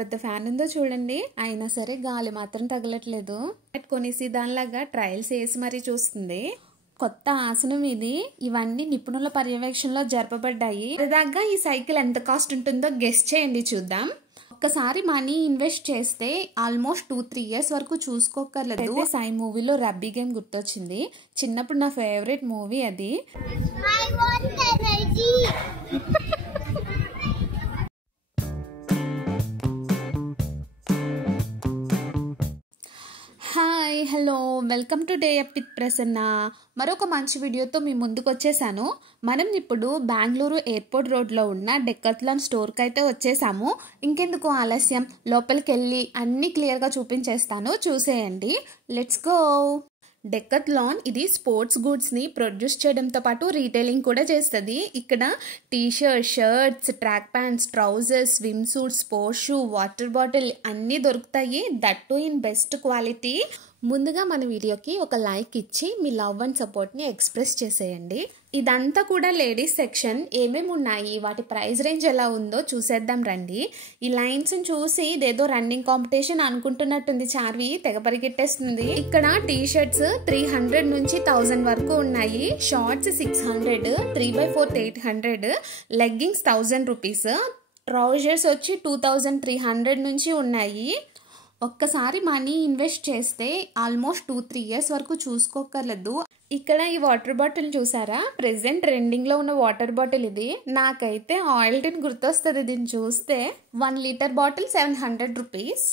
పెద్ద ఫ్యాన్ ఉందో చూడండి. అయినా సరే గాలి మాత్రం తగలట్లేదు. కొనేసి దానిలాగా ట్రయల్స్ వేసి మరీ చూస్తుంది. కొత్త ఆసనం ఇది. ఇవన్నీ నిపుణుల పర్యవేక్షణలో జరపబడ్డాయి. ఇదాకా ఈ సైకిల్ ఎంత కాస్ట్ ఉంటుందో గెస్ చేయండి చూద్దాం. ఒక్కసారి మనీ ఇన్వెస్ట్ చేస్తే ఆల్మోస్ట్ 2-3 ఇయర్స్ వరకు చూసుకోకర్లేదు. సాయి మూవీలో రబ్బీ గేమ్ గుర్తొచ్చింది. చిన్నప్పుడు నా ఫేవరెట్ మూవీ అది. Hi, hello, welcome to day up with Prasanna. మరొక మంచి వీడియోతో మీ ముందుకు వచ్చేసాను. మనం ఇప్పుడు బెంగళూరు ఎయిర్పోర్ట్ రోడ్లో ఉన్న డెక్కత్లాన్ స్టోర్కి అయితే వచ్చేసాము. ఇంకెందుకు ఆలస్యం, లోపలికి వెళ్ళి అన్నీ క్లియర్గా చూపించేస్తాను, చూసేయండి. Let's go. డెక్కత్లాన్ ఇది స్పోర్ట్స్ గూడ్స్ని ప్రొడ్యూస్ చేయడంతో పాటు రీటైలింగ్ కూడా చేస్తుంది. ఇక్కడ T shirt, shirts, track pants, trousers, swim suit, sports shoe, water bottle అన్నీ దొరుకుతాయి. That too in best quality. ముందుగా మన వీడియోకి ఒక లైక్ ఇచ్చి మీ లవ్ అండ్ సపోర్ట్ని ఎక్స్ప్రెస్ చేసేయండి. ఇదంతా కూడా లేడీస్ సెక్షన్. ఏమేమి ఉన్నాయి, వాటి ప్రైస్ రేంజ్ ఎలా ఉందో చూసేద్దాం రండి. ఈ లైన్స్ చూసి ఇదేదో రన్నింగ్ కాంపిటీషన్ అనుకుంటున్నట్టుంది చార్వి. తెగ పరిగెట్టేస్తుంది. ఇక్కడ టీ షర్ట్స్ 300 నుంచి 1000 వరకు ఉన్నాయి. Shorts 600, 3x4 800, leggings 1000 rupees, trousers వచ్చి 2300 నుంచి ఉన్నాయి. ఒక్కసారి మనీ ఇన్వెస్ట్ చేస్తే ఆల్మోస్ట్ 2-3 ఇయర్స్ వరకు చూసుకోకర్లేదు. ఇక్కడ ఈ వాటర్ బాటిల్ చూసారా, ప్రెసెంట్ ట్రెండింగ్లో ఉన్న వాటర్ బాటిల్ ఇది. నాకైతే ఆయిల్ టిన్ గుర్తొస్తుంది దీన్ని చూస్తే. 1 లీటర్ బాటిల్ 700 రూపీస్.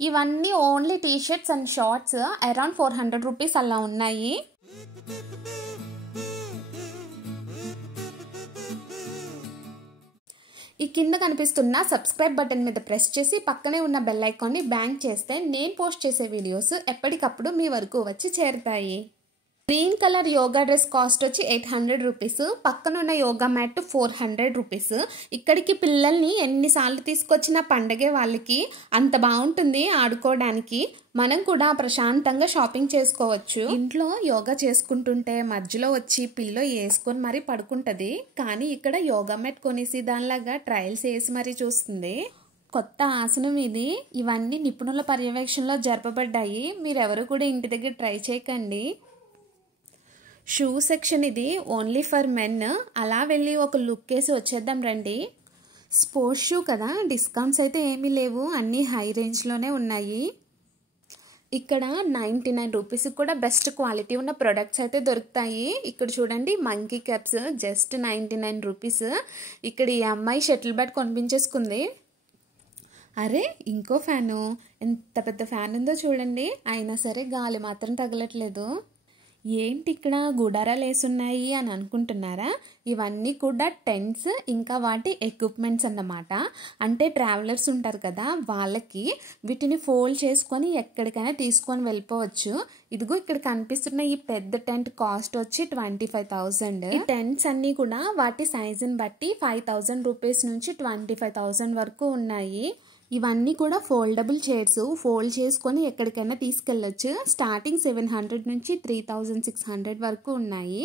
ఇవన్నీ only T shirts and shorts around 400 rupees అలా ఉన్నాయి. ఈ కింద కనిపిస్తున్న సబ్స్క్రైబ్ బటన్ మీద ప్రెస్ చేసి పక్కనే ఉన్న బెల్ ఐకాన్ని బ్యాంక్ చేస్తే నేను పోస్ట్ చేసే వీడియోస్ ఎప్పటికప్పుడు మీ వరకు వచ్చి చేరుతాయి. Green colour yoga dress cost వచ్చి 800 రూపీస్. పక్కనున్న యోగా మ్యాట్ 400 రూపీస్. ఇక్కడికి పిల్లల్ని ఎన్నిసార్లు తీసుకొచ్చినా పండగే వాళ్ళకి. అంత బాగుంటుంది ఆడుకోవడానికి. మనం కూడా ప్రశాంతంగా షాపింగ్ చేసుకోవచ్చు. ఇంట్లో యోగా చేసుకుంటుంటే మధ్యలో వచ్చి పిల్లో వేసుకొని మరీ పడుకుంటుంది. కానీ ఇక్కడ యోగా మ్యాట్ కొనేసి దానిలాగా ట్రయల్స్ వేసి మరీ చూస్తుంది. కొత్త ఆసనం ఇది. ఇవన్నీ నిపుణుల పర్యవేక్షణలో జరపబడ్డాయి. మీరెవరు కూడా ఇంటి దగ్గర ట్రై చేయకండి. షూ సెక్షన్ ఇది, ఓన్లీ ఫర్ మెన్. అలా వెళ్ళి ఒక లుక్ వేసి వచ్చేద్దాం రండి. స్పోర్ట్స్ షూ కదా, డిస్కౌంట్స్ అయితే ఏమీ లేవు, అన్నీ హై రేంజ్లోనే ఉన్నాయి. ఇక్కడ 99 రూపీస్కి కూడా బెస్ట్ క్వాలిటీ ఉన్న ప్రొడక్ట్స్ అయితే దొరుకుతాయి. ఇక్కడ చూడండి, మంకీ క్యాప్స్ జస్ట్ 99 రూపీస్. ఇక్కడ ఈ అమ్మాయి షటిల్ బ్యాట్ కొనిపించేసుకుంది. అరే, ఇంకో ఫ్యాను. ఎంత పెద్ద ఫ్యాన్ ఉందో చూడండి. అయినా సరే గాలి మాత్రం తగలట్లేదు. ఏంటి ఇక్కడ గుడారాలు వేసున్నాయి అని అనుకుంటున్నారా? ఇవన్నీ కూడా టెంట్స్, ఇంకా వాటి ఎక్విప్మెంట్స్ అన్నమాట. అంటే ట్రావెలర్స్ ఉంటారు కదా, వాళ్ళకి వీటిని ఫోల్డ్ చేసుకొని ఎక్కడికైనా తీసుకొని వెళ్ళిపోవచ్చు. ఇదిగో ఇక్కడ కనిపిస్తున్న ఈ పెద్ద టెంట్ కాస్ట్ వచ్చి 25,000. ఈ టెంట్స్ అన్నీ కూడా వాటి సైజుని బట్టి 5,000 రూపీస్ నుంచి 25,000 వరకు ఉన్నాయి. ఇవన్నీ కూడా ఫోల్డబుల్ చైర్స్. ఫోల్డ్ చేసుకొని ఎక్కడికైనా తీసుకెళ్ళొచ్చు. స్టార్టింగ్ 700 నుంచి 3,600 వరకు ఉన్నాయి.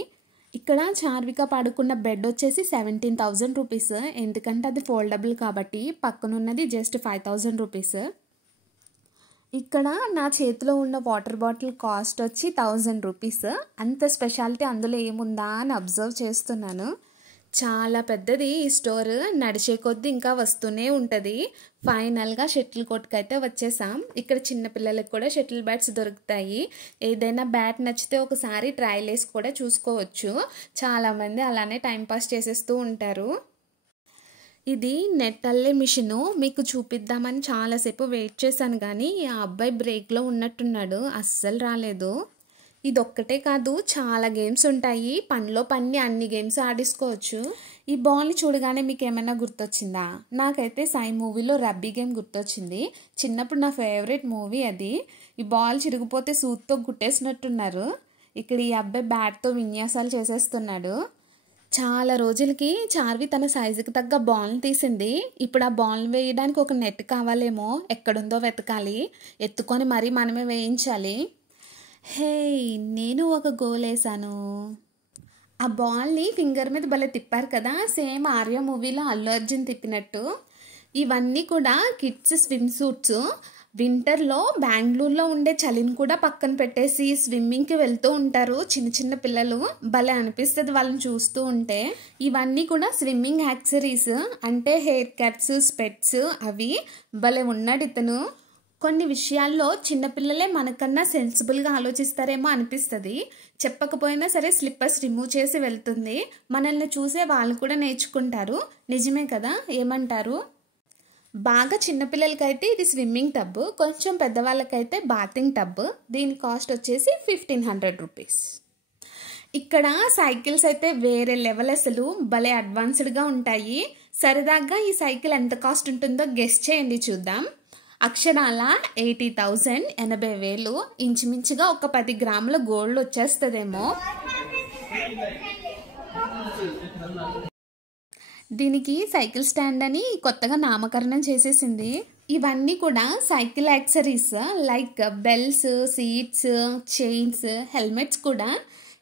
ఇక్కడ చార్విక పడుకున్న బెడ్ వచ్చేసి 17,000 రూపీస్. ఎందుకంటే అది ఫోల్డబుల్ కాబట్టి. పక్కనున్నది జస్ట్ 5,000 రూపీస్. ఇక్కడ నా చేతిలో ఉన్న వాటర్ బాటిల్ కాస్ట్ వచ్చి 1000 రూపీస్. అంత స్పెషాలిటీ అందులో ఏముందా అని అబ్జర్వ్ చేస్తున్నాను. చాలా పెద్దది ఈ స్టోర్. నడిచే కొద్దీ ఇంకా వస్తూనే ఉంటుంది. ఫైనల్గా షటిల్ కోర్ట్కి అయితే వచ్చేసాం. ఇక్కడ చిన్నపిల్లలకు కూడా షటిల్ బ్యాట్స్ దొరుకుతాయి. ఏదైనా బ్యాట్ నచ్చితే ఒకసారి ట్రయల్ వేసి కూడా చూసుకోవచ్చు. చాలామంది అలానే టైంపాస్ చేసేస్తూ ఉంటారు. ఇది నెట్ అల్లే మిషను. మీకు చూపిద్దామని చాలాసేపు వెయిట్ చేశాను, కానీ ఆ అబ్బాయి బ్రేక్లో ఉన్నట్టున్నాడు, అస్సలు రాలేదు. ఇదొక్కటే కాదు, చాలా గేమ్స్ ఉంటాయి. పనిలో పని అన్ని గేమ్స్ ఆడేసుకోవచ్చు. ఈ బాల్ని చూడగానే మీకు ఏమైనా గుర్తొచ్చిందా? నాకైతే సాయి మూవీలో రబ్బీ గేమ్ గుర్తొచ్చింది. చిన్నప్పుడు నా ఫేవరెట్ మూవీ అది. ఈ బాల్ చిరిగిపోతే సూత్తో గుట్టేసినట్టున్నారు. ఇక్కడ ఈ అబ్బాయి బ్యాట్తో విన్యాసాలు చేసేస్తున్నాడు. చాలా రోజులకి చార్వి తన సైజుకి తగ్గ బాల్ని తీసింది. ఇప్పుడు ఆ బాల్ని వేయడానికి ఒక నెట్ కావాలేమో, ఎక్కడుందో వెతకాలి. ఎత్తుకొని మరీ మనమే వేయించాలి. హే, నేను ఒక గోల్ వేసాను. ఆ బాల్ని ఫింగర్ మీద భలే తిప్పారు కదా, సేమ్ ఆర్య మూవీలో అల్లు అర్జున్ తిప్పినట్టు. ఇవన్నీ కూడా కిడ్స్ స్విమ్ సూట్స్. వింటర్లో బెంగళూరులో ఉండే చలిని కూడా పక్కన పెట్టేసి స్విమ్మింగ్కి వెళ్తూ ఉంటారు చిన్న చిన్న పిల్లలు. భలే అనిపిస్తుంది వాళ్ళని చూస్తూ ఉంటే. ఇవన్నీ కూడా స్విమ్మింగ్ యాక్సెసరీస్, అంటే హెయిర్ కట్స్, స్పెట్స్. అవి భలే ఉన్నాడు ఇతను. కొన్ని విషయాల్లో చిన్నపిల్లలే మనకన్నా సెన్సిబుల్గా ఆలోచిస్తారేమో అనిపిస్తుంది. చెప్పకపోయినా సరే స్లిప్పర్స్ రిమూవ్ చేసి వెళ్తుంది. మనల్ని చూసే వాళ్ళు కూడా నేర్చుకుంటారు. నిజమే కదా, ఏమంటారు? బాగా చిన్నపిల్లలకైతే ఇది స్విమ్మింగ్ టబ్, కొంచెం పెద్దవాళ్ళకైతే బాతింగ్ టబ్. దీని కాస్ట్ వచ్చేసి 1500 రూపీస్. ఇక్కడ సైకిల్స్ అయితే వేరే లెవెల్, అసలు భలే అడ్వాన్స్డ్గా ఉంటాయి. సరదాగా ఈ సైకిల్ ఎంత కాస్ట్ ఉంటుందో గెస్ చేయండి చూద్దాం. అక్షరాల 80,000, 80,000. ఇంచుమించుగా ఒక 10 గ్రాముల గోల్డ్ వచ్చేస్తుందేమో. దీనికి సైకిల్ స్టాండ్ అని కొత్తగా నామకరణం చేసేసింది. ఇవన్నీ కూడా cycle accessories, like belts, seats, chains, helmets కూడా.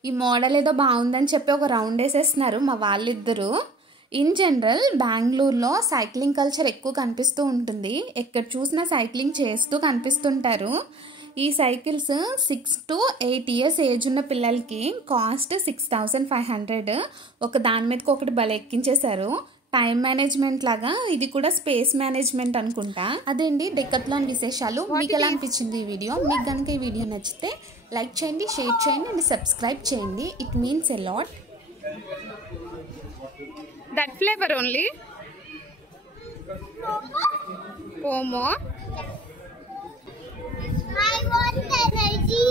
ఈ మోడల్ ఏదో బాగుందని చెప్పి ఒక రౌండ్ వేసేస్తున్నారు మా వాళ్ళిద్దరూ. ఇన్ జనరల్ బెంగళూరులో సైక్లింగ్ కల్చర్ ఎక్కువ కనిపిస్తూ ఉంటుంది. ఎక్కడ చూసినా సైక్లింగ్ చేస్తూ కనిపిస్తుంటారు. ఈ సైకిల్స్ 6 to 8 years ఏజ్ ఉన్న పిల్లలకి కాస్ట్ 6500. ఒక దాని మీదకి ఒకటి భలే ఎక్కించేశారు. టైం మేనేజ్మెంట్ లాగా ఇది కూడా స్పేస్ మేనేజ్మెంట్ అనుకుంటా. అదేండి డెకత్లాన్ విశేషాలు. మీకు ఎలా అనిపించింది ఈ వీడియో? మీకు కనుక ఈ వీడియో నచ్చితే లైక్ చేయండి, షేర్ చేయండి అండ్ సబ్స్క్రైబ్ చేయండి. It means a lot. That flavour only Pomo. I want energy.